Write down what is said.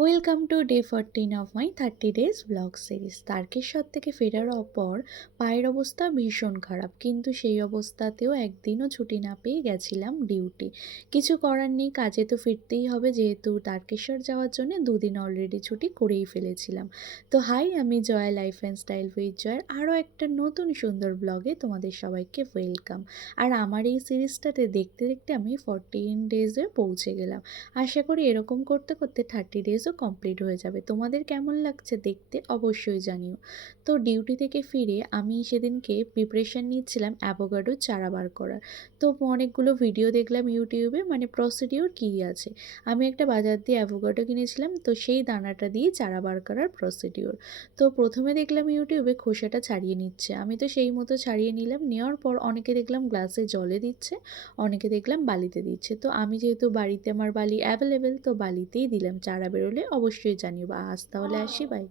Welcome to day 14 of my 30 days blog series. Tarakeswar থেকে ফেরার পর পায়ের অবস্থা ভীষণ খারাপ, কিন্তু সেই অবস্থাতেও একদিনও ছুটি না পেয়ে গেছিলাম ডিউটি। কিছু করার নেই, কাজে তো ফিরতেই হবে, যেহেতু তারকেশ্বর যাওয়ার জন্য দুদিন অলরেডি ছুটি করেই ফেলেছিলাম। তো হাই, আমি Jaya, life and style with জয়ের আরও একটা নতুন সুন্দর ব্লগে তোমাদের সবাইকে ওয়েলকাম। আর আমার এই সিরিজটাতে দেখতে দেখতে আমি 14 ডেজে পৌঁছে গেলাম। আশা করি এরকম করতে করতে 30 ডেজও কমপ্লিট হয়ে যাবে। তোমাদের কেমন লাগছে দেখতে অবশ্যই জানিও। তো ডিউটি থেকে ফিরে আমি সেদিনকে প্রিপারেশান নিচ্ছিলাম অ্যাভোকাডো চারা বার করার। তো অনেকগুলো ভিডিও দেখলাম ইউটিউবে, মানে প্রসিডিওর কী আছে। আমি একটা বাজার দিয়ে অ্যাভোকাডো কিনেছিলাম, তো সেই দানাটা দিয়ে চারা বার করার প্রসিডিওর। তো প্রথমে দেখলাম ইউটিউবে খোসাটা ছাড়িয়ে নিচ্ছে, আমি তো সেই মতো ছাড়িয়ে নিলাম। নেওয়ার পর অনেকে দেখলাম গ্লাসে জলে দিচ্ছে, অনেকে দেখলাম বালিতে দিচ্ছে। তো আমি যেহেতু বাড়িতে আমার বালি অ্যাভেলেবেল, তো বালিতেই দিলাম। চারা বেরোলে অবশ্যই জানিও। বা আজ তাহলে আসি, বাই।